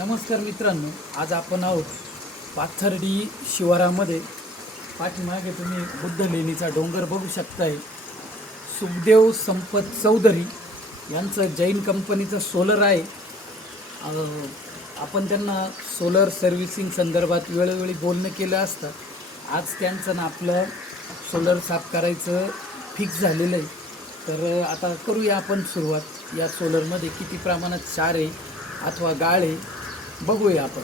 नमस्कार मित्रांनो, आज आपण आहोत पाथर्डी शिवारामध्ये. पाठीमागे तुम्ही बुद्ध लेणीचा डोंगर बघू शकताय. सुखदेव संपत चौधरी यांचं जैन कंपनीचं सोलर आहे. आपण त्यांना सोलर सर्व्हिसिंग संदर्भात वेळोवेळी बोलणं केलं असतं. आज त्यांचं ना आपलं सोलर साफ करायचं फिक्स झालेलं आहे. तर आता करूया आपण सुरुवात. या सोलरमध्ये किती प्रमाणात क्षार आहे अथवा गाळ आहे बघूया आपण.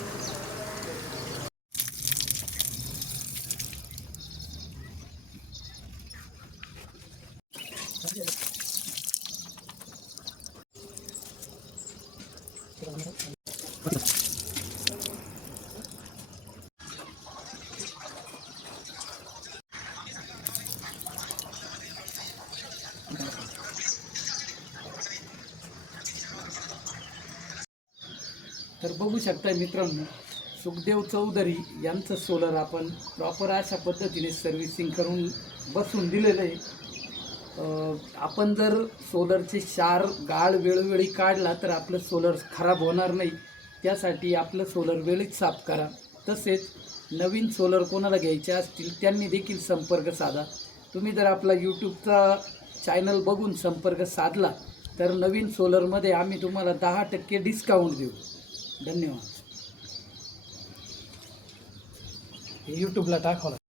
तर बघू शकता मित्रांनो, सुखदेव चौधरी यांचं सोलर आपण प्रॉपर अशा पद्धतीने सर्व्हिसिंग करून बसून दिलेलं आहे. आपण जर सोलरचे क्षार गाळ वेळोवेळी काढला तर आपलं सोलर खराब होणार नाही. त्यासाठी आपलं सोलर वेळीच साफ करा. तसेच नवीन सोलर कोणाला घ्यायचे असतील त्यांनी देखील संपर्क साधा. तुम्ही जर आपला यूट्यूबचा चॅनल बघून संपर्क साधला तर नवीन सोलरमध्ये आम्ही तुम्हाला 10% डिस्काउंट देऊ. धन्यवाद. हे यूट्यूबला टाकावं.